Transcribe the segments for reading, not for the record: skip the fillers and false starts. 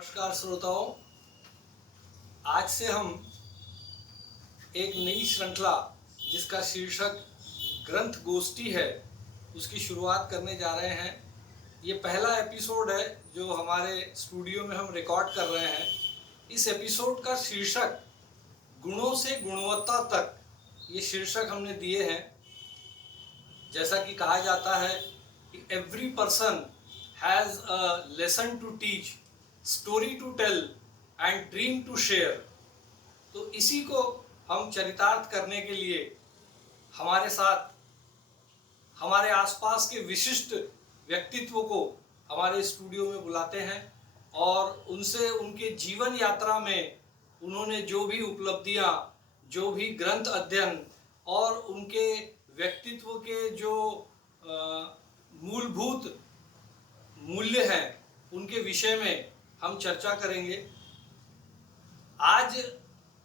नमस्कार श्रोताओं। आज से हम एक नई श्रृंखला जिसका शीर्षक ग्रंथ गोष्ठी है उसकी शुरुआत करने जा रहे हैं। ये पहला एपिसोड है जो हमारे स्टूडियो में हम रिकॉर्ड कर रहे हैं। इस एपिसोड का शीर्षक गुणों से गुणवत्ता तक, ये शीर्षक हमने दिए हैं। जैसा कि कहा जाता है कि every person has a lesson to teach, story to tell and dream to share. तो इसी को हम चरितार्थ करने के लिए हमारे साथ हमारे आसपास के विशिष्ट व्यक्तित्व को हमारे स्टूडियो में बुलाते हैं और उनसे उनके जीवन यात्रा में उन्होंने जो भी उपलब्धियां, जो भी ग्रंथ अध्ययन और उनके व्यक्तित्व के जो मूलभूत मूल्य हैं उनके विषय में हम चर्चा करेंगे। आज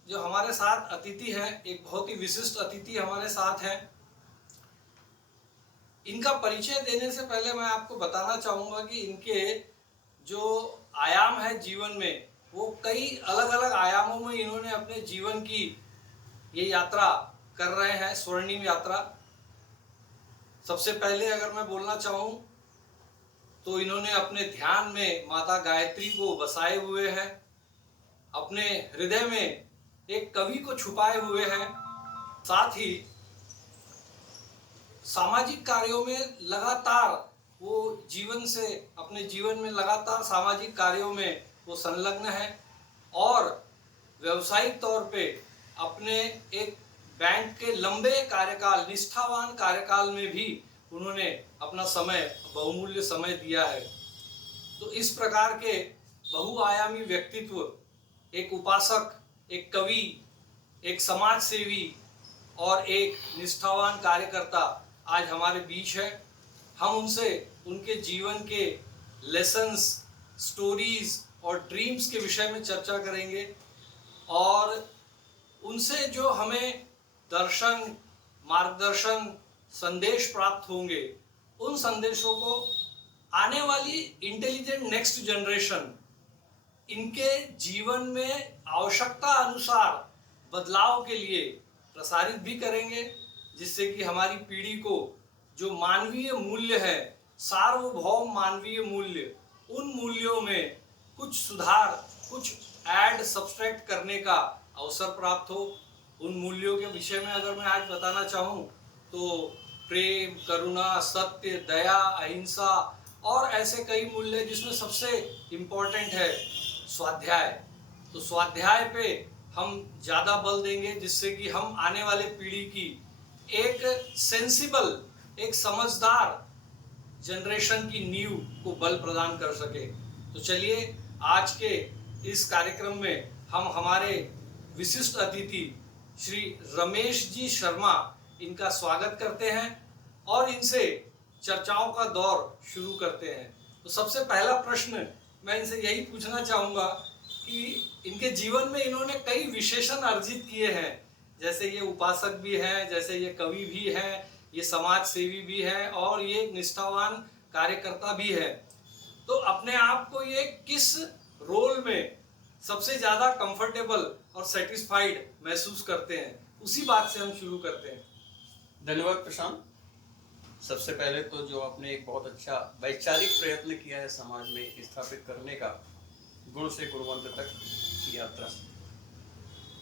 जो हमारे साथ अतिथि हैं, एक बहुत ही विशिष्ट अतिथि हमारे साथ हैं। इनका परिचय देने से पहले मैं आपको बताना चाहूँगा कि इनके जो आयाम है जीवन में, वो कई अलग अलग आयामों में इन्होंने अपने जीवन की ये यात्रा कर रहे हैं, स्वर्णिम यात्रा। सबसे पहले अगर मैं बोलना चाहूँ तो इन्होंने अपने ध्यान में माता गायत्री को बसाए हुए हैं, अपने हृदय में एक कवि को छुपाए हुए हैं। साथ ही सामाजिक कार्यों में लगातार वो अपने जीवन में लगातार सामाजिक कार्यों में वो संलग्न है और व्यवसायिक तौर पे अपने एक बैंक के लंबे कार्यकाल, निष्ठावान कार्यकाल में भी उन्होंने अपना समय, बहुमूल्य समय दिया है। तो इस प्रकार के बहुआयामी व्यक्तित्व, एक उपासक, एक कवि, एक समाज सेवी और एक निष्ठावान कार्यकर्ता आज हमारे बीच है। हम उनसे उनके जीवन के लेसन्स, स्टोरीज और ड्रीम्स के विषय में चर्चा करेंगे और उनसे जो हमें दर्शन, मार्गदर्शन, संदेश प्राप्त होंगे, उन संदेशों को आने वाली इंटेलिजेंट नेक्स्ट जनरेशन इनके जीवन में आवश्यकता अनुसार बदलाव के लिए प्रसारित भी करेंगे, जिससे कि हमारी पीढ़ी को जो मानवीय मूल्य है, सार्वभौम मानवीय मूल्य, उन मूल्यों में कुछ सुधार, कुछ ऐड सब्सट्रैक्ट करने का अवसर प्राप्त हो। उन मूल्यों के विषय में अगर मैं आज बताना चाहूँ तो प्रेम, करुणा, सत्य, दया, अहिंसा और ऐसे कई मूल्य, जिसमें सबसे इम्पोर्टेंट है स्वाध्याय। तो स्वाध्याय पे हम ज़्यादा बल देंगे, जिससे कि हम आने वाले पीढ़ी की एक सेंसिबल, एक समझदार जनरेशन की नींव को बल प्रदान कर सके। तो चलिए आज के इस कार्यक्रम में हम हमारे विशिष्ट अतिथि श्री रमेश जी शर्मा, इनका स्वागत करते हैं और इनसे चर्चाओं का दौर शुरू करते हैं। तो सबसे पहला प्रश्न मैं इनसे यही पूछना चाहूँगा कि इनके जीवन में इन्होंने कई विशेषण अर्जित किए हैं। जैसे ये उपासक भी हैं, जैसे ये कवि भी हैं, ये समाज सेवी भी हैं और ये एक निष्ठावान कार्यकर्ता भी है। तो अपने आप को ये किस रोल में सबसे ज़्यादा कंफर्टेबल और सेटिस्फाइड महसूस करते हैं, उसी बात से हम शुरू करते हैं। धन्यवाद प्रशांत। सबसे पहले तो जो आपने एक बहुत अच्छा वैचारिक प्रयत्न किया है समाज में स्थापित करने का, गुण से गुणवंत तक की यात्रा,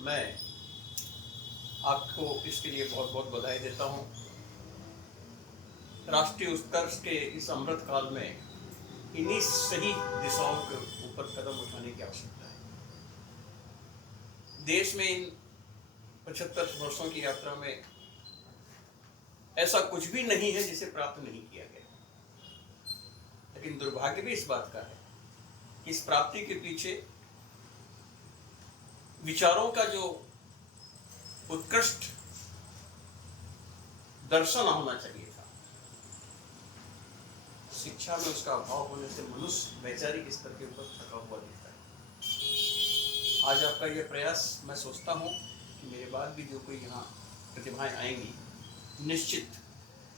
मैं आपको इसके लिए बहुत बहुत बधाई देता हूँ। राष्ट्रीय उत्कर्ष के इस अमृत काल में इन्हीं सही दिशाओं के ऊपर कदम उठाने की आवश्यकता है। देश में इन 75 वर्षों की यात्रा में ऐसा कुछ भी नहीं है जिसे प्राप्त नहीं किया गया, लेकिन दुर्भाग्य भी इस बात का है कि इस प्राप्ति के पीछे विचारों का जो उत्कृष्ट दर्शन होना चाहिए था, शिक्षा में उसका अभाव होने से मनुष्य वैचारिक स्तर के ऊपर थका हुआ दिखता है। आज आपका यह प्रयास, मैं सोचता हूँ कि मेरे बाद भी जो कोई यहाँ प्रतिभाएं आएंगी, निश्चित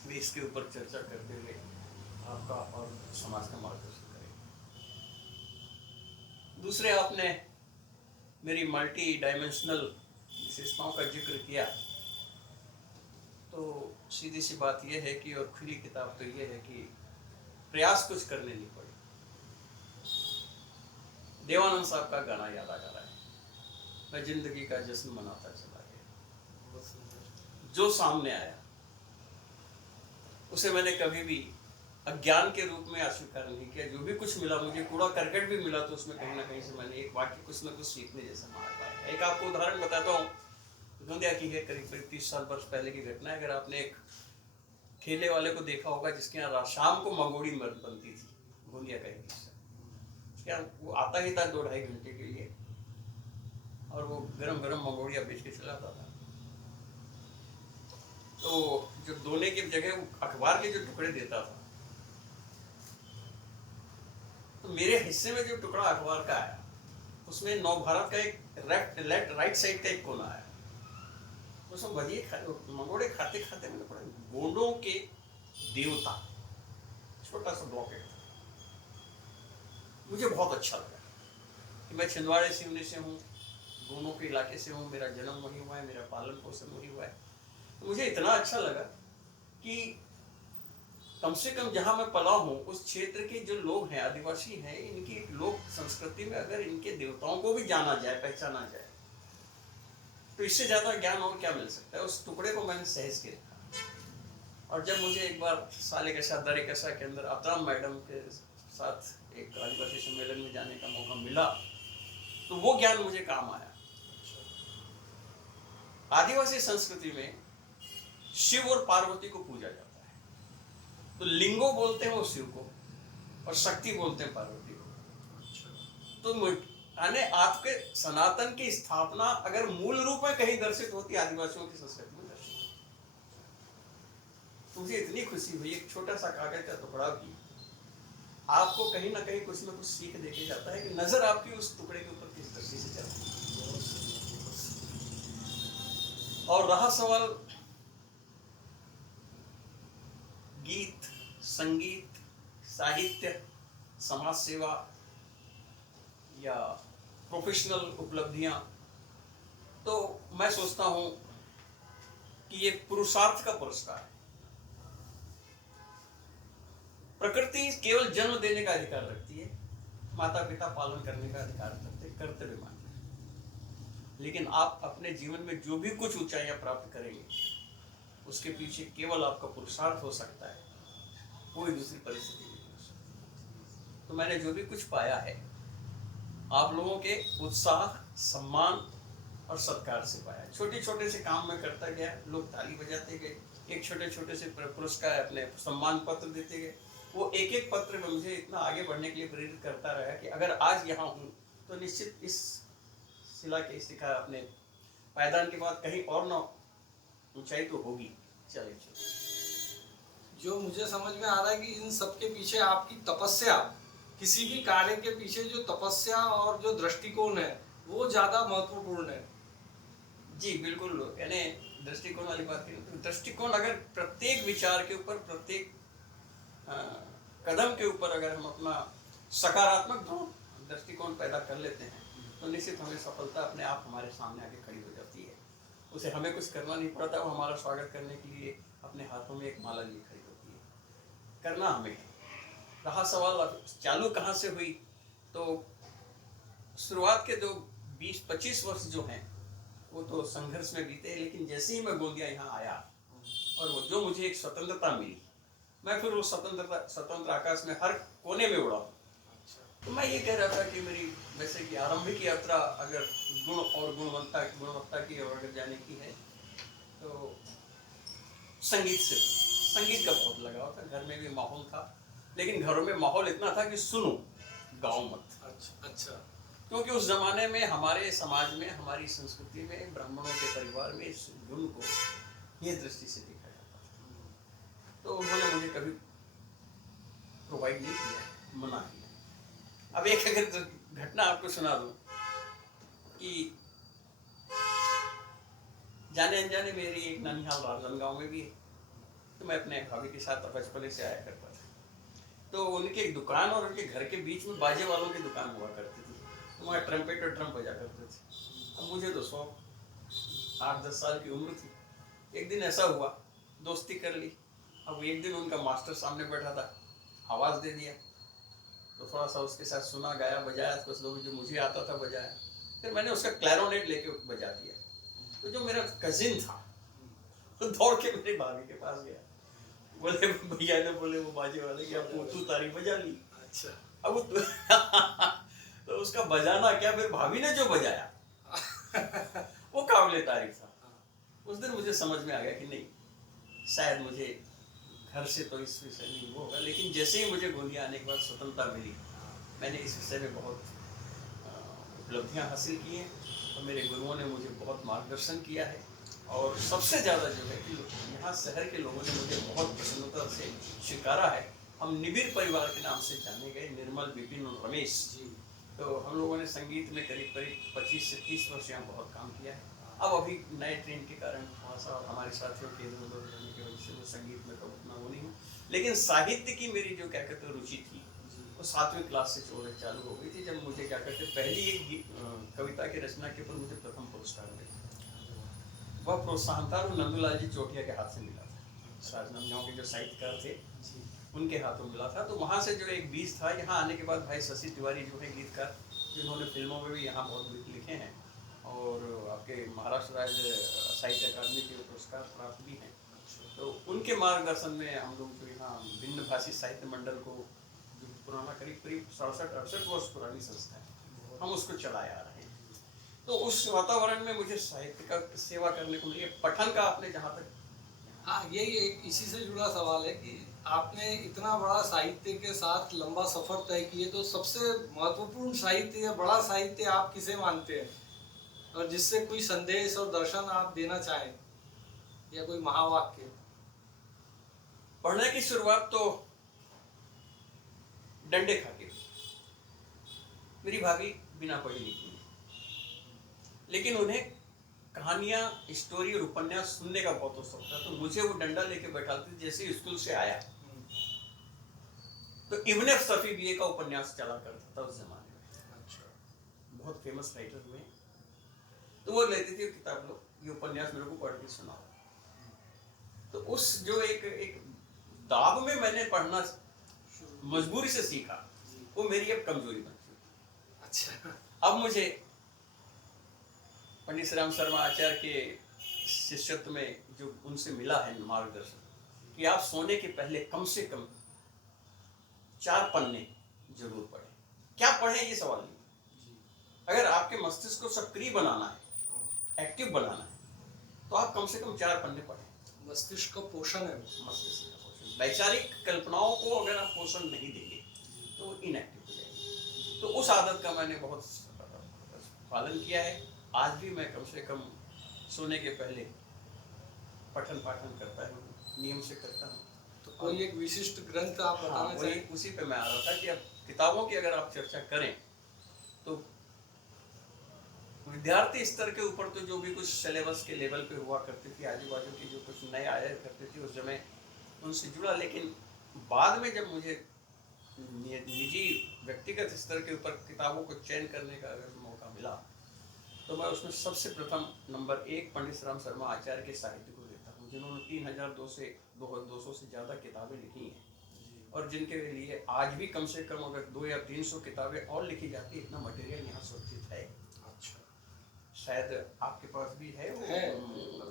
वे इसके ऊपर चर्चा करते हुए आपका और समाज का मार्गदर्शन करेंगे। दूसरे आपने मेरी मल्टी डायमेंशनल विशेषताओं का जिक्र किया, तो सीधी सी बात यह है कि, और खुली किताब तो यह है कि प्रयास कुछ करने नहीं पड़े। देवानंद साहब का गाना याद आ रहा है, मैं जिंदगी का जश्न मनाता चला गया। जो सामने आया उसे मैंने कभी भी अज्ञान के रूप में अस्वीकार नहीं किया। जो भी कुछ मिला मुझे, कूड़ा करकट भी मिला, तो उसमें कहीं ना कहीं से मैंने एक वाक्य कुछ ना कुछ सीखने जैसा मार पाया। एक आपको उदाहरण बताता हूँ, गोंदिया की है, करीब 30 साल वर्ष पहले की घटना है। अगर आपने एक ठेले वाले को देखा होगा जिसके यहाँ शाम को मंगोड़ी बनती थी, गोंदिया का एक हिस्सा, क्या वो आता ही था 2-2.5 घंटे के लिए, और वो गरम गरम मंगोड़िया बेच के चलाता था। तो जो दोने की जगह वो अखबार के जो टुकड़े देता था, तो मेरे हिस्से में जो टुकड़ा अखबार का आया, उसमें नवभारत का एक राइट साइड का एक कोना आया। उसमें भजिए मंगोड़े खाते खाते मैंने पढ़ा, गोंडों के देवता, छोटा सा ब्लॉकेट था। मुझे बहुत अच्छा लगा कि मैं छिंदवाड़े सिवनी से हूँ, गोंडों के इलाके से हूँ, मेरा जन्म वहीं हुआ है, मेरा पालन पोषण वहीं हुआ है। तो मुझे इतना अच्छा लगा कि कम से कम जहाँ मैं पला हूँ उस क्षेत्र के जो लोग हैं, आदिवासी हैं, इनकी लोक संस्कृति में अगर इनके देवताओं को भी जाना जाए, पहचाना जाए, तो इससे ज्यादा ज्ञान और क्या मिल सकता है। उस टुकड़े को मैंने सहज के रखा। और जब मुझे एक बार साले के साथ दरेकसा के अंदर अतराम मैडम के साथ एक आदिवासी सम्मेलन में जाने का मौका मिला, तो वो ज्ञान मुझे काम आया। आदिवासी संस्कृति में शिव और पार्वती को पूजा जाता है, तो लिंगो बोलते हैं वो शिव को और शक्ति बोलते हैं पार्वती को। तो यानी आपके सनातन की स्थापना अगर मूल रूप में कहीं दर्शित होती है, आदिवासियों की संस्कृति में दर्शित होती। मुझे इतनी खुशी हुई, एक छोटा सा कागज का टुकड़ा भी आपको कहीं ना कहीं कुछ ना कुछ सीख देके जाता है कि नजर आपकी उस टुकड़े के ऊपर किस दृष्टि से जाती है। और रहा सवाल गीत, संगीत, साहित्य, समाज सेवा या प्रोफेशनल उपलब्धियां, तो मैं सोचता हूं कि ये पुरुषार्थ का पुरस्कार है। प्रकृति केवल जन्म देने का अधिकार रखती है, माता पिता पालन करने का अधिकार रखते, कर्तव्य मानते हैं। लेकिन आप अपने जीवन में जो भी कुछ ऊंचाइयां प्राप्त करेंगे, उसके पीछे केवल आपका पुरुषार्थ हो सकता है, कोई दूसरी परिस्थिति नहीं हो सकती। तो मैंने जो भी कुछ पाया है, आप लोगों के उत्साह, सम्मान और सत्कार से पाया। छोटे छोटे से काम में करता गया, लोग ताली बजाते गए, एक छोटे छोटे से पुरस्कार, अपने सम्मान पत्र देते गए। वो एक एक पत्र में मुझे इतना आगे बढ़ने के लिए प्रेरित करता रहा कि अगर आज यहाँ हूँ तो निश्चित इस शिला के शिखा अपने पायदान के बाद कहीं और ना ऊंचाई तो होगी। चलिए, जो मुझे समझ में आ रहा है कि इन सब के पीछे आपकी तपस्या, किसी भी कार्य के पीछे जो तपस्या और जो दृष्टिकोण है वो ज्यादा महत्वपूर्ण है। जी बिल्कुल, यानी दृष्टिकोण वाली बात की, तो दृष्टिकोण अगर प्रत्येक विचार के ऊपर, प्रत्येक कदम के ऊपर अगर हम अपना सकारात्मक दृष्टिकोण पैदा कर लेते हैं, तो निश्चित हमें सफलता अपने आप हमारे सामने आके खड़ी हो जाती है। उसे हमें कुछ करना नहीं पड़ता, वो हमारा स्वागत करने के लिए अपने हाथों में एक माला लिए खड़ी होती है। करना हमें। रहा सवाल चालू कहाँ से हुई, तो शुरुआत के जो 20-25 वर्ष जो हैं वो तो संघर्ष में बीते, लेकिन जैसे ही मैं गोंदिया यहाँ आया और वो जो मुझे एक स्वतंत्रता मिली, मैं फिर वो स्वतंत्र आकाश में हर कोने में उड़ा। तो मैं ये कह रहा था कि मेरी वैसे की आरंभिक यात्रा अगर गुण और गुणवत्ता की ओर अगर जाने की है, तो संगीत से, संगीत का बहुत लगाव था। घर में भी माहौल था, लेकिन घरों में माहौल इतना था कि सुनो, गाओ मत। अच्छा। क्योंकि उस जमाने में हमारे समाज में, हमारी संस्कृति में, ब्राह्मणों के परिवार में इस गुण को ये दृष्टि से देखा जाता था। तो उन्होंने मुझे कभी प्रोवाइड नहीं किया, मना किया। अब एक अगर घटना आपको सुना दूं कि जाने अनजाने मेरी एक ननिहाल राजनांदगांव में भी है, तो मैं अपने भाभी के साथ बचपन से आया करता था। तो उनके दुकान और उनके घर के बीच में बाजे वालों की दुकान हुआ करती थी। तो वहाँ ट्रम्पेट और ड्रम बजा करते थे। अब मुझे तो शौक, 8-10 साल की उम्र थी। एक दिन ऐसा हुआ, दोस्ती कर ली। अब एक दिन उनका मास्टर सामने बैठा था, आवाज़ दे दिया, तो थोड़ा सा उसके साथ सुना, गाया, बजाया, कुछ लोग जो मुझे आता था बजाया। फिर मैंने उसका क्लैरोनेट लेके बजा दिया। तो जो मेरा कजिन था वो दौड़ के मेरे भाभी के पास गया, बोले भैया ने बोले वो बाजे वाले कि अब तू तारी बजा ली। अच्छा। अब वो तो उसका बजाना क्या, फिर भाभी ने जो बजाया वो काबिले तारीफ था। उस दिन मुझे समझ में आ गया कि नहीं, शायद मुझे घर से तो इस विषय में वो होगा, लेकिन जैसे ही मुझे गोंदिया आने के बाद स्वतंत्रता मिली, मैंने इस विषय में बहुत उपलब्धियां हासिल की हैं और मेरे गुरुओं ने मुझे बहुत मार्गदर्शन किया है। और सबसे ज़्यादा जो है कि यहाँ शहर के लोगों ने मुझे बहुत प्रसन्नता से स्वीकारा है। हम निबिड़ परिवार के नाम से जाने गए, निर्मल, विपिन और रमेश जी। तो हम लोगों ने संगीत में करीब करीब 25 से 30 वर्ष यहाँ बहुत काम किया है। अब अभी नए ट्रेंड के कारण थोड़ा सा हमारे साथियों के इधर उधर रहने की वजह से वो संगीत में तो उतना वो नहीं हूँ, लेकिन साहित्य की मेरी जो क्या कहते हैं रुचि थी वो 7वीं क्लास से चालू हो गई थी, जब मुझे क्या कहते पहली एक कविता की रचना के ऊपर मुझे प्रथम पुरस्कार मिला। वह प्रोत्साहन था वो नंदूलाल जी चोटिया के हाथ से मिला था, राजनांदगांव के जो साहित्यकार थे उनके हाथों मिला था। तो वहाँ से जो एक बीज था, यहाँ आने के बाद भाई शशि तिवारी जो है गीतकार, जिन्होंने फिल्मों में भी यहाँ बहुत गीत लिखे हैं और आपके महाराष्ट्र राज्य साहित्य अकादमी के पुरस्कार प्राप्त भी हैं, तो उनके मार्गदर्शन में हम लोग जो यहाँ भिन्न भाषी साहित्य मंडल को, जो पुराना करीब करीब 67-68 वर्ष पुरानी संस्था है, हम उसको चलाए आ रहे हैं। तो उस वातावरण में मुझे साहित्य का सेवा करने को मिली। पठन का आपने जहाँ तक, हाँ, यही एक इसी से जुड़ा सवाल है कि आपने इतना बड़ा साहित्य के साथ लंबा सफर तय किए, तो सबसे महत्वपूर्ण साहित्य या बड़ा साहित्य आप किसे मानते हैं, और जिससे कोई संदेश और दर्शन आप देना चाहें या कोई महावाक्य? पढ़ने की शुरुआत तो डंडे खा के, मेरी भाभी बिना पढ़ी लिखी, लेकिन उन्हें कहानियां, स्टोरी और उपन्यास सुनने का बहुत शौक था। तो मुझे वो डंडा लेके बैठाती, जैसे स्कूल से आया तो इब्ने सफी का उपन्यास चला करता था उस जमाने में। अच्छा। बहुत फेमस राइटर हुए, तो वो लेती थी किताब, लो ये उपन्यास मेरे को पढ़ के सुनाओ। तो उस जो एक दाब में मैंने पढ़ना मजबूरी से सीखा, वो मेरी अब कमजोरी बन चुकी। अच्छा। अब मुझे पंडित श्री राम शर्मा आचार्य के शिष्यत्व में जो उनसे मिला है मार्गदर्शन, कि आप सोने के पहले कम से कम 4 पन्ने जरूर पढ़ें। क्या पढ़ें ये सवाल नहीं, अगर आपके मस्तिष्क को सक्रिय बनाना है, एक्टिव बनाना है, तो आप कम से कम 4 पन्ने पढ़ें। मस्तिष्क का पोषण है, मस्तिष्क का पोषण। वैचारिक कल्पनाओं को अगर आप पोषण नहीं देंगे तो इनएक्टिव हो जाएंगे। तो उस आदत का मैंने बहुत पालन किया है। आज भी मैं कम से कम सोने के पहले पठन पाठन करता हूँ, नियम से करता हूँ। तो कोई एक विशिष्ट ग्रंथ आप बताना चाहें? उसी पे मैं आ रहा था कि अब किताबों की अगर आप चर्चा करें तो विद्यार्थी स्तर के ऊपर तो जो भी कुछ सिलेबस के लेवल पे हुआ करती थी, आजू बाजू की जो कुछ नए आया करते थे उस समय उनसे जुड़ा, लेकिन बाद में जब मुझे निजी व्यक्तिगत स्तर के ऊपर किताबों को चयन करने का अगर मौका मिला, तो मैं उसमें सबसे प्रथम नंबर 1 पंडित राम शर्मा आचार्य के साहित्य को देता हूँ, जिन्होंने 3200 से ज़्यादा किताबें लिखी हैं और जिनके लिए आज भी कम से कम अगर 200 या 300 किताबें और लिखी जाती, इतना मटेरियल यहाँ सुरक्षित है। अच्छा, शायद आपके पास भी है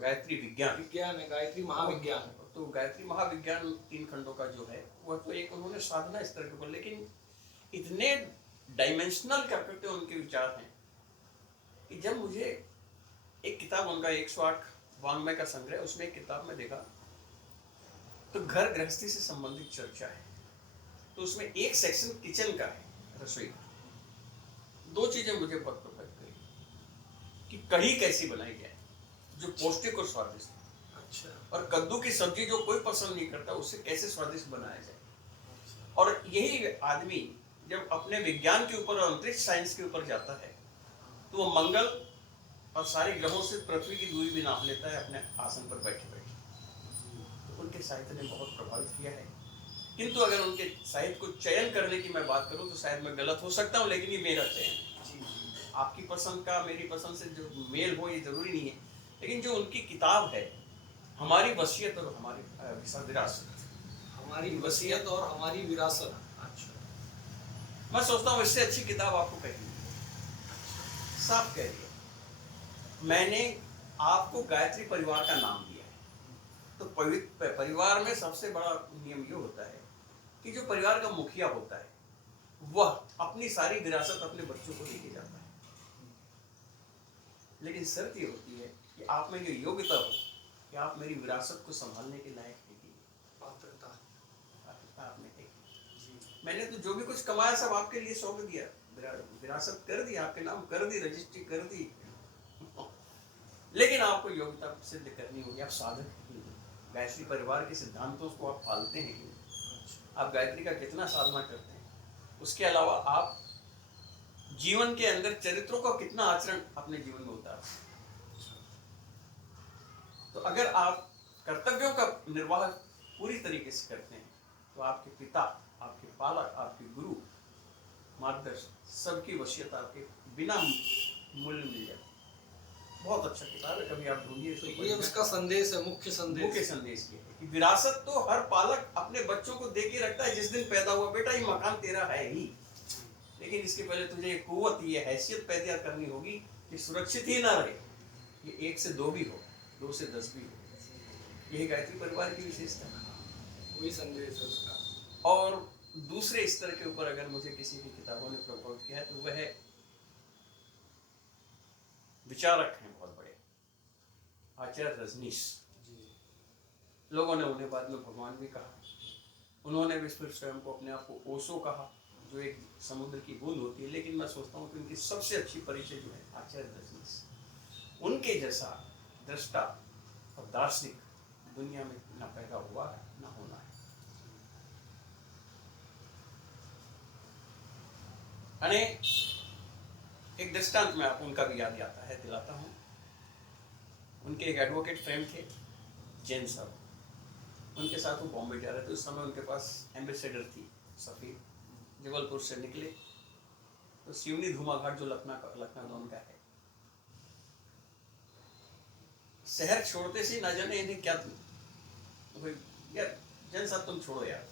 गायत्री विज्ञान है, गायत्री महाविज्ञान। तो गायत्री महाविज्ञान 3 खंडों का जो है वह तो एक उन्होंने साधना स्तर के ऊपर, लेकिन इतने डायमेंशनल क्या करते उनके विचार हैं कि जब मुझे एक किताब उनका 108 वाङ्मय का संग्रह, उसमें एक किताब में देखा तो घर गृहस्थी से संबंधित चर्चा है, तो उसमें एक सेक्शन किचन का है, रसोई का। 2 चीजें मुझे बहुत प्रभावित करी कि कढ़ी कैसी बनाई जाए जो पौष्टिक और स्वादिष्ट। अच्छा। और कद्दू की सब्जी जो कोई पसंद नहीं करता, उससे कैसे स्वादिष्ट बनाया जाए। अच्छा। और यही आदमी जब अपने विज्ञान के ऊपर और अंतरिक्ष साइंस के ऊपर जाता है तो वो मंगल और सारे ग्रहों से पृथ्वी की दूरी भी नाप लेता है अपने आसन पर बैठे बैठे। तो उनके साहित्य ने बहुत प्रभावित किया है। किंतु अगर उनके साहित्य को चयन करने की मैं बात करूं तो शायद मैं गलत हो सकता हूं, लेकिन ये मेरा चयन है। आपकी पसंद का मेरी पसंद से जो मेल हो ये जरूरी नहीं है, लेकिन जो उनकी किताब है, हमारी वसीयत और हमारी विरासत, हमारी वसीयत और हमारी विरासत। अच्छा, मैं सोचता हूँ इससे अच्छी किताब आपको कहीं नहीं। साफ कह दिया, मैंने आपको गायत्री परिवार का नाम दिया है, तो परिवार में सबसे बड़ा नियम ये होता है कि जो परिवार का मुखिया होता है वह अपनी सारी विरासत अपने बच्चों को लेके जाता है, लेकिन शर्त ये होती है कि आप में ये योग्यता हो कि आप मेरी विरासत को संभालने के लायक है कि पात्रता आप में है। मैंने तो जो भी कुछ कमाया सब आपके लिए सौंप दिया, विरासत कर दी, आपके नाम कर दी, रजिस्ट्री कर दी, लेकिन आपको योग्यता सिद्ध करनी होगी। आप साधक हैं, गायत्री परिवार के सिद्धांतों को आप पालते हैं, आप गायत्री का कितना साधना करते हैं, उसके अलावा आप जीवन के अंदर चरित्रों का कितना आचरण अपने जीवन में उतारते हैं। तो अगर आप कर्तव्यों का निर्वाह पूरी तरीके से करते हैं तो आपके पिता, आपके पालक, आपके गुरु, मार्गदर्शक सबकी वसीयत आपके बिना मूल्य मिल जाती है। बहुत अच्छा किताब है, कभी आप ढूंढिए। तो ये उसका संदेश है, मुख्य संदेश ये है कि विरासत तो हर पालक अपने बच्चों को दे के रखता है जिस दिन पैदा हुआ, बेटा ये मकान तेरा है ही, लेकिन इसके पहले तुझे ये कुव्वत, ये हैसियत पैदा करनी होगी कि सुरक्षित ही ना रहे, ये 1 से 2 भी हो, 2 से 10 भी हो। यही गायत्री परिवार की विशेषता है, वही संदेश है उसका। और दूसरे स्तर के ऊपर अगर मुझे किसी की किताबों ने प्रभावित किया है तो वह है, विचारक हैं बहुत बड़े, आचार्य रजनीश। लोगों ने उन्हें बाद में भगवान भी कहा, उन्होंने भी फिर स्वयं को अपने आप को ओशो कहा, जो एक समुद्र की बूंद होती है, लेकिन मैं सोचता हूँ कि उनकी सबसे अच्छी परिचय जो है आचार्य रजनीश। उनके जैसा दृष्टा और दार्शनिक दुनिया में न पैदा हुआ है न होना है। एक दृष्टांत में आप उनका भी याद आता है, दिलाता हूँ। उनके एक एडवोकेट फ्रेंड थे, जैन साहब, उनके साथ वो बॉम्बे जा रहे थे। उस समय उनके पास एम्बेसडर थी सफ़ी, जबलपुर से निकले तो सिवनी धूमा घाट जो लखनऊ उनका है, शहर छोड़ते से ना जाने इन्हें क्या यार जैन साहब तुम छोड़ो यार,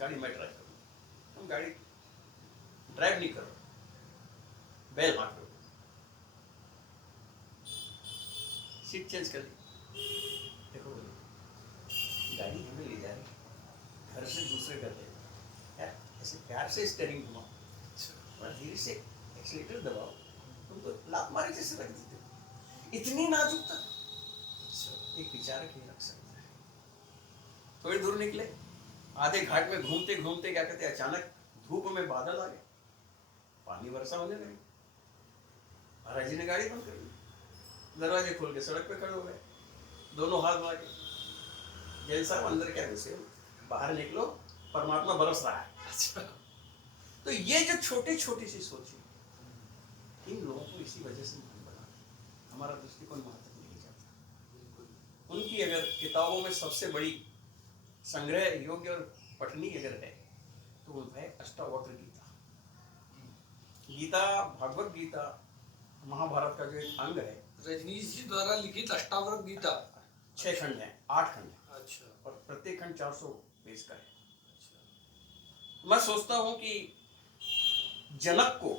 गाड़ी मैं ड्राइव करूँ, तुम गाड़ी ड्राइव नहीं करो, बैल हाँक लो, सीट चेंज कर ली। देखो गाड़ी हमें ले जा रही, घर से दूसरे घर ले यार, ऐसे प्यार से स्टीयरिंग घुमाओ, थोड़ा धीरे से एक्सीलेटर दबाओ, तुम तो लात मारे जैसे रख देते हो, इतनी नाजुकता एक विचारक ही रख सकता है। थोड़ी दूर निकले, आधे घाट में घूमते घूमते क्या कहते, अचानक धूप में बादल आ गए, पानी वर्षा होने लगी। महाराज जी ने गाड़ी बंद कर दी, दरवाजे खोल के सड़क पे खड़े हो गए, दोनों हाथ बढ़ा के, जैन साहब अंदर क्या घुसे, बाहर निकलो, परमात्मा बरस रहा है। अच्छा। तो ये जो छोटी छोटी सी सोच है, इन लोगों को इसी वजह से महान बना, हमारा दृष्टिकोण महत्व नहीं जाता। उनकी अगर किताबों में सबसे बड़ी संग्रह योग्य और पठनीय अगर है तो वो है अष्टावक्र गीता। गीता, भगवत गीता, महाभारत का जो एक अंग है, रजनीश जी द्वारा लिखित अष्टावक्र गीता 6 खंड है, 8 खंड है। अच्छा। और प्रत्येक खंड 400 पेज का है। अच्छा। मैं सोचता हूं कि जनक को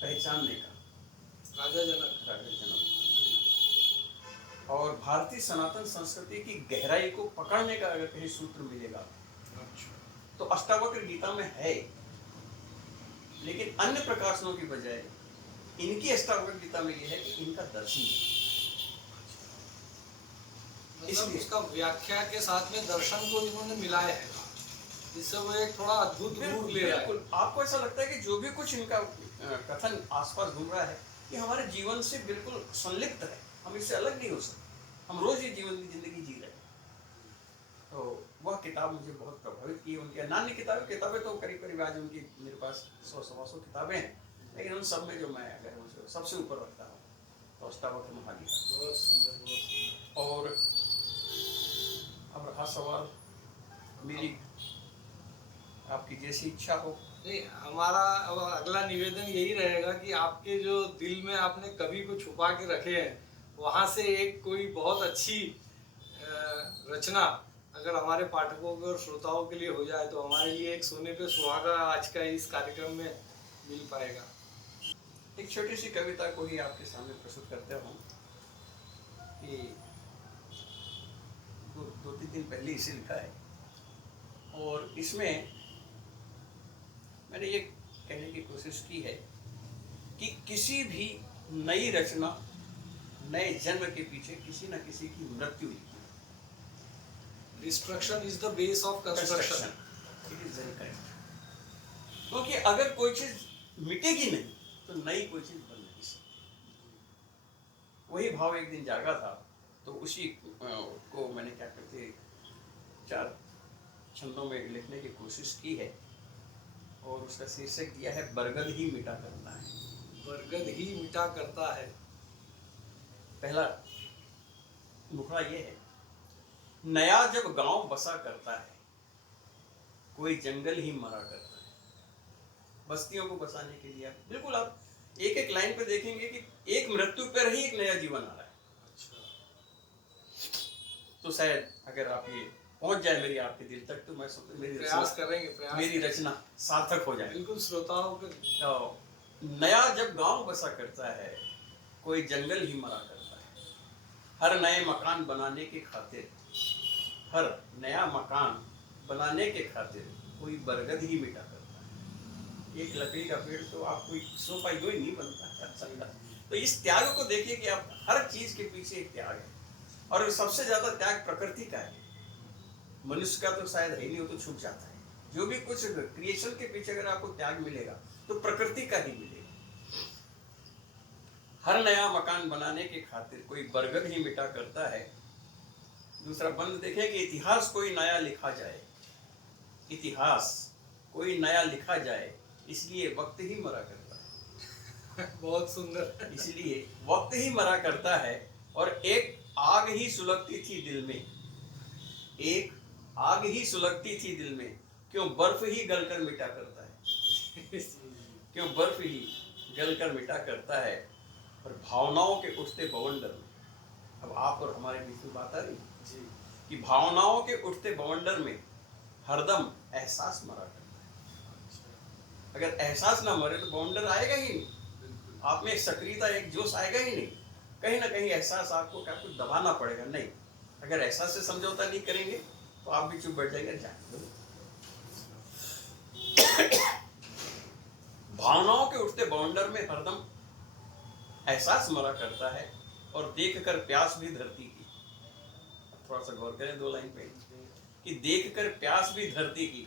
पहचानने का, राजा जनक और भारतीय सनातन संस्कृति की गहराई को पकड़ने का अगर कहीं सूत्र मिलेगा, अच्छा, तो अष्टावक्र गीता में है। लेकिन अन्य प्रकाशनों की बजाय इनकी अष्टावक्र गीता में यह है कि इनका दर्शन है, मतलब उसका व्याख्या के साथ में दर्शन को इन्होंने मिलाया है, इससे वो एक थोड़ा अद्भुत रूप ले रहा है। आपको ऐसा लगता है कि जो भी कुछ इनका कथन आसपास घूम रहा है ये हमारे जीवन से बिल्कुल संलिप्त है, हम इससे अलग नहीं हो सकते, हम रोज ये जीवन की जिंदगी जी रहे हैं। तो वह किताब मुझे बहुत प्रभावित की। उनकी अन्य किताबें तो करीब करीब आज उनकी मेरे पास 100-125 किताबें हैं, लेकिन उन सब में जो मैं अगर मुझे सबसे ऊपर रखता हूँ तो अष्टावक्र महागीता। बहुत सुंदर। और अब रहा सवाल, मेरी आपकी जैसी इच्छा हो नहीं, हमारा अब अगला निवेदन यही रहेगा कि आपके जो दिल में आपने कवि को छुपा के रखे हैं, वहाँ से एक कोई बहुत अच्छी रचना अगर हमारे पाठकों के और श्रोताओं के लिए हो जाए तो हमारे लिए एक सोने पे सुहागा आज का इस कार्यक्रम में मिल पाएगा। एक छोटी सी कविता को ही आपके सामने प्रस्तुत करते हूँ कि दो तीन दिन पहले इसे लिखा है, और इसमें मैंने ये कहने की कोशिश की है कि किसी भी नई रचना, नए जन्म के पीछे किसी न किसी की मृत्यु लिखी। Destruction is the base of construction. It is very correct. क्योंकि अगर कोई चीज मिटेगी नहीं तो नई कोई चीज बन नहीं सकती। वही भाव एक दिन जागा था, तो उसी को मैंने क्या कहते 4 छंदों में लिखने की कोशिश की है, और उसका शीर्षक दिया है बरगद ही मिटा करता है। बरगद ही मिटा करता है। पहला मुखड़ा ये है, नया जब गांव बसा करता है, कोई जंगल ही मरा करता है। बस्तियों को बसाने के लिए बिल्कुल आप एक एक लाइन पे देखेंगे कि एक मृत्यु पर ही एक नया जीवन आ रहा है। तो शायद अगर आप ये पहुंच जाए मेरी आपके दिल तक, तो मैं मेरी प्रयास करेंगे, मेरी रचना सार्थक हो जाए। बिल्कुल श्रोताओं के। तो नया जब गांव बसा करता है, कोई जंगल ही मरा करता है। हर नए मकान बनाने की खातिर, हर नया मकान बनाने के खातिर कोई बरगद ही मिटा करता है। एक लकड़ी का पेड़ तो आप कोई सोफा यूं ही नहीं बनता है। तो इस त्याग को देखिए कि आप हर चीज के पीछे एक त्याग है, और सबसे ज्यादा त्याग प्रकृति का है। मनुष्य का तो शायद है नहीं, वो तो छूट जाता है। जो भी कुछ क्रिएशन के पीछे अगर आपको त्याग मिलेगा तो प्रकृति का ही मिलेगा। हर नया मकान बनाने के खातिर कोई बरगद ही मिटा करता है। दूसरा बंद देखें कि इतिहास कोई नया लिखा जाए, इतिहास कोई नया लिखा जाए, इसलिए वक्त ही मरा करता है। बहुत सुंदर। इसलिए वक्त ही मरा करता है। और एक आग ही सुलगती थी दिल में, एक आग ही सुलगती थी दिल में, क्यों बर्फ ही गलकर मिटा करता है। क्यों बर्फ ही गलकर मिटा करता है। और भावनाओं के उठते बवंडर में, अब आप और हमारे बीच में बात आ रही जी, कि भावनाओं के उठते बवंडर में हरदम एहसास मरा करता है। अगर एहसास ना मरे तो बवंडर आएगा ही नहीं, आप में एक सक्रियता, एक जोश आएगा ही नहीं। कहीं ना कहीं एहसास आपको क्या कुछ दबाना पड़ेगा। नहीं, अगर एहसास से समझौता नहीं करेंगे तो आप भी चुप बैठ जाएंगे। भावनाओं के उठते बवंडर में हरदम एहसास मरा करता है, और देखकर प्यास भी धरती की। थोड़ा सा गौर करें 2 लाइन पे, कि देखकर प्यास भी धरती की,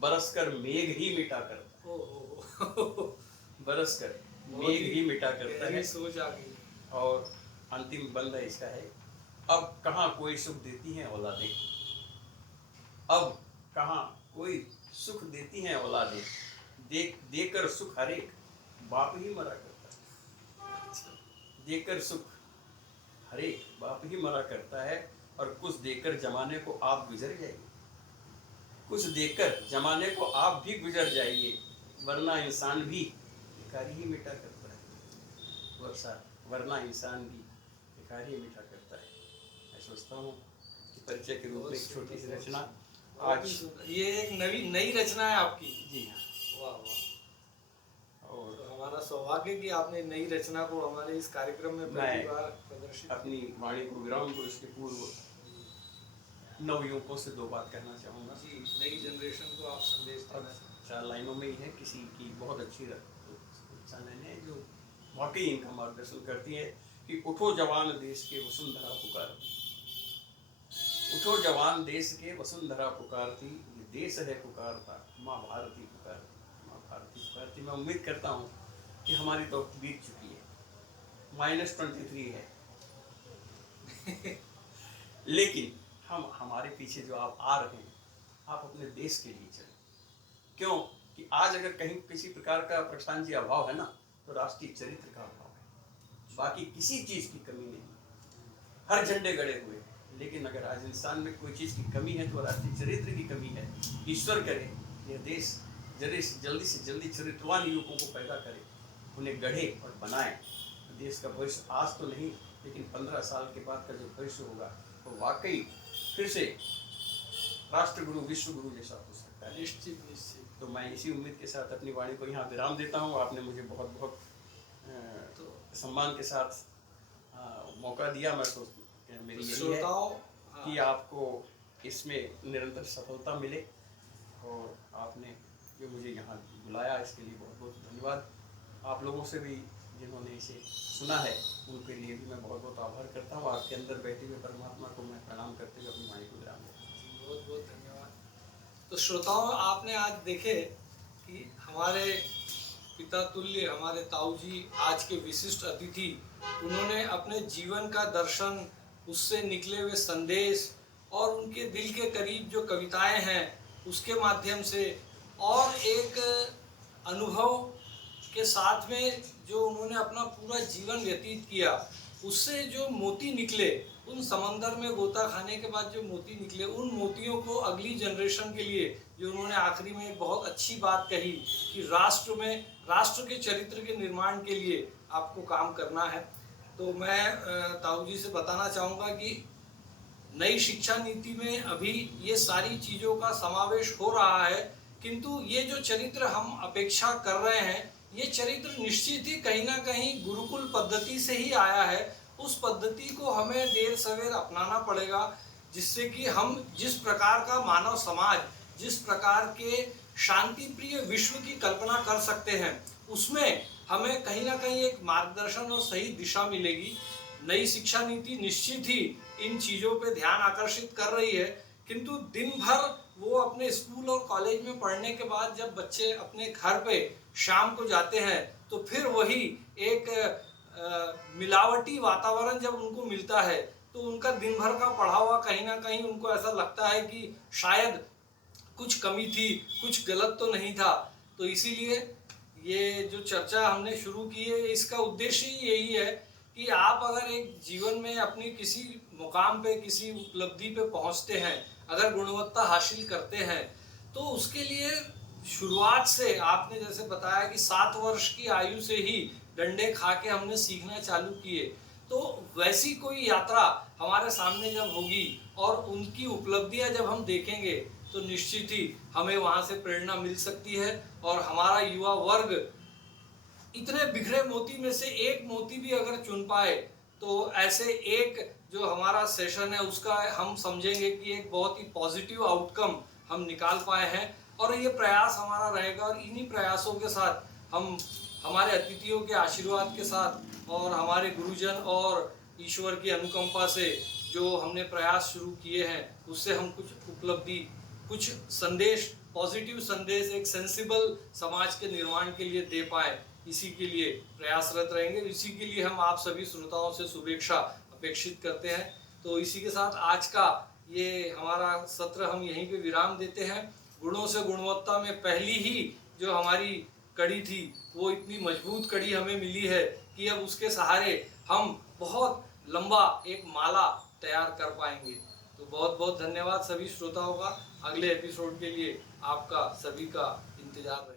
बरसकर मेघ ही मिटा करता है। बरसकर मेघ ही मिटा करता है। सोच आ गई। और अंतिम बंद है इसका है, अब कहाँ कोई सुख देती हैं औलादें, अब कहाँ कोई सुख देती हैं औलादें, देकर सुख हरेक बाप ही मरा करता है। देकर सुख हरेक बाप ही मरा करता है। और कुछ देकर जमाने को आप गुजर जाइए, कुछ देकर जमाने को आप भी गुजर जाइए, वरना इंसान भी भिखारी ही मिटा करता है। वरना इंसान भी भिखारी ही मिटा करता है। मैं सोचता हूँ कि परिचय के रूप में एक छोटी सी रचना आज, ये एक नई रचना है आपकी। जी हाँ। वाह वाह। और तो हमारा सौभाग्य कि आपने नई रचना को हमारे इस कार्यक्रम में पहली बार प्रदर्शित। अपनी वाणी को विराम को इसके पूर्व नवयुवकों से 2 बात कहना चाहूँगा। जी, नई जनरेशन को आप संदेश देना। 4 लाइनों में ही है। किसी की बहुत अच्छी लाइनें हैं जो वाकई इनका मार्गदर्शन करती है कि उठो जवान देश के वसुंधरा पुकारती, उठो जवान देश के वसुंधरा पुकारती, ये देश है पुकारता, माँ भारती पुकारती, माँ भारती पुकारती। मैं उम्मीद करता हूँ कि हमारी तो बीत चुकी है, -23 है। लेकिन हमारे पीछे जो आप आ रहे हैं, आप अपने देश के लिए चलें। क्यों कि आज अगर कहीं किसी प्रकार का प्रशांत जी अभाव है ना, तो राष्ट्रीय चरित्र का अभाव है। बाकी किसी चीज की कमी नहीं। हर झंडे गड़े हुए, लेकिन अगर आज इंसान में कोई चीज की कमी है तो राष्ट्रीय चरित्र की कमी है। ईश्वर करे यह देश जल्दी से जल्दी चरित्रवान युवकों को पैदा करें, उन्हें गढ़े और बनाएं। देश का भविष्य आज तो नहीं, लेकिन 15 साल के बाद का जो भविष्य होगा वो वाकई फिर से राष्ट्रगुरु विश्वगुरु जैसा हो सकता है। निश्चित निश्चित। तो मैं इसी उम्मीद के साथ अपनी वाणी को यहाँ विराम देता हूँ। आपने मुझे बहुत बहुत तो सम्मान के साथ मौका दिया। मैं सोचता मेरी यही है श्रोताओं कि आपको इसमें निरंतर सफलता मिले, और आपने जो मुझे यहाँ बुलाया इसके लिए बहुत बहुत धन्यवाद। आप लोगों से भी जिन्होंने इसे सुना है उनके लिए भी मैं बहुत बहुत आभार करता हूँ। आपके अंदर बैठे हुए परमात्मा को मैं प्रणाम करते हुए अपनी वाणी को विराम देता हूँ। बहुत बहुत धन्यवाद। तो श्रोताओं, आपने आज देखे कि हमारे पिता तुल्य हमारे ताऊ जी आज के विशिष्ट अतिथि, उन्होंने अपने जीवन का दर्शन, उससे निकले हुए संदेश और उनके दिल के करीब जो कविताएं हैं उसके माध्यम से, और एक अनुभव के साथ में जो उन्होंने अपना पूरा जीवन व्यतीत किया, उससे जो मोती निकले, उन समंदर में गोता खाने के बाद जो मोती निकले, उन मोतियों को अगली जनरेशन के लिए, जो उन्होंने आखिरी में एक बहुत अच्छी बात कही कि राष्ट्र के चरित्र के निर्माण के लिए आपको काम करना है। तो मैं ताऊ जी से बताना चाहूँगा कि नई शिक्षा नीति में अभी ये सारी चीज़ों का समावेश हो रहा है, किंतु ये जो चरित्र हम अपेक्षा कर रहे हैं, ये चरित्र निश्चित ही कहीं ना कहीं गुरुकुल पद्धति से ही आया है। उस पद्धति को हमें देर सवेर अपनाना पड़ेगा, जिससे कि हम जिस प्रकार का मानव समाज, जिस प्रकार के शांति प्रिय विश्व की कल्पना कर सकते हैं, उसमें हमें कहीं ना कहीं एक मार्गदर्शन और सही दिशा मिलेगी। नई शिक्षा नीति निश्चित ही इन चीज़ों पे ध्यान आकर्षित कर रही है, किंतु दिन भर वो अपने स्कूल और कॉलेज में पढ़ने के बाद जब बच्चे अपने घर पे शाम को जाते हैं, तो फिर वही एक मिलावटी वातावरण जब उनको मिलता है, तो उनका दिन भर का पढ़ा हुआ कहीं ना कहीं उनको ऐसा लगता है कि शायद कुछ कमी थी, कुछ गलत तो नहीं था। तो इसीलिए ये जो चर्चा हमने शुरू की है, इसका उद्देश्य ही यही है कि आप अगर एक जीवन में अपनी किसी मुकाम पे, किसी उपलब्धि पे पहुंचते हैं, अगर गुणवत्ता हासिल करते हैं, तो उसके लिए शुरुआत से आपने जैसे बताया कि 7 वर्ष की आयु से ही डंडे खा के हमने सीखना चालू किए, तो वैसी कोई यात्रा हमारे सामने जब होगी और उनकी उपलब्धियां जब हम देखेंगे, तो निश्चित ही हमें वहाँ से प्रेरणा मिल सकती है, और हमारा युवा वर्ग इतने बिखरे मोती में से एक मोती भी अगर चुन पाए, तो ऐसे एक जो हमारा सेशन है उसका हम समझेंगे कि एक बहुत ही पॉजिटिव आउटकम हम निकाल पाए हैं। और ये प्रयास हमारा रहेगा, और इन्हीं प्रयासों के साथ हम हमारे अतिथियों के आशीर्वाद के साथ और हमारे गुरुजन और ईश्वर की अनुकंपा से जो हमने प्रयास शुरू किए हैं, उससे हम कुछ उपलब्धि, कुछ संदेश, पॉजिटिव संदेश एक सेंसिबल समाज के निर्माण के लिए दे पाए, इसी के लिए प्रयासरत रहेंगे। इसी के लिए हम आप सभी श्रोताओं से शुभेच्छा अपेक्षित करते हैं। तो इसी के साथ आज का ये हमारा सत्र हम यहीं पे विराम देते हैं। गुणों से गुणवत्ता में पहली ही जो हमारी कड़ी थी, वो इतनी मजबूत कड़ी हमें मिली है कि अब उसके सहारे हम बहुत लंबा एक माला तैयार कर पाएंगे। तो बहुत बहुत धन्यवाद सभी श्रोताओं का। अगले एपिसोड के लिए आपका सभी का इंतजार रहे।